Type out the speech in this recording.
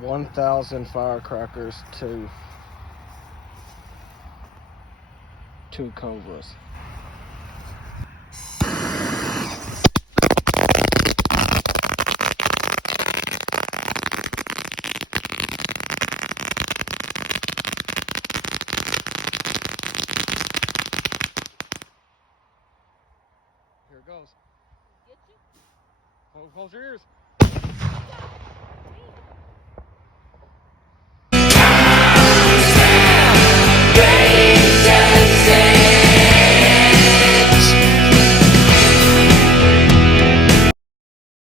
1,000 firecrackers to 2 Cobras. Here it goes. Get you? Close your ears.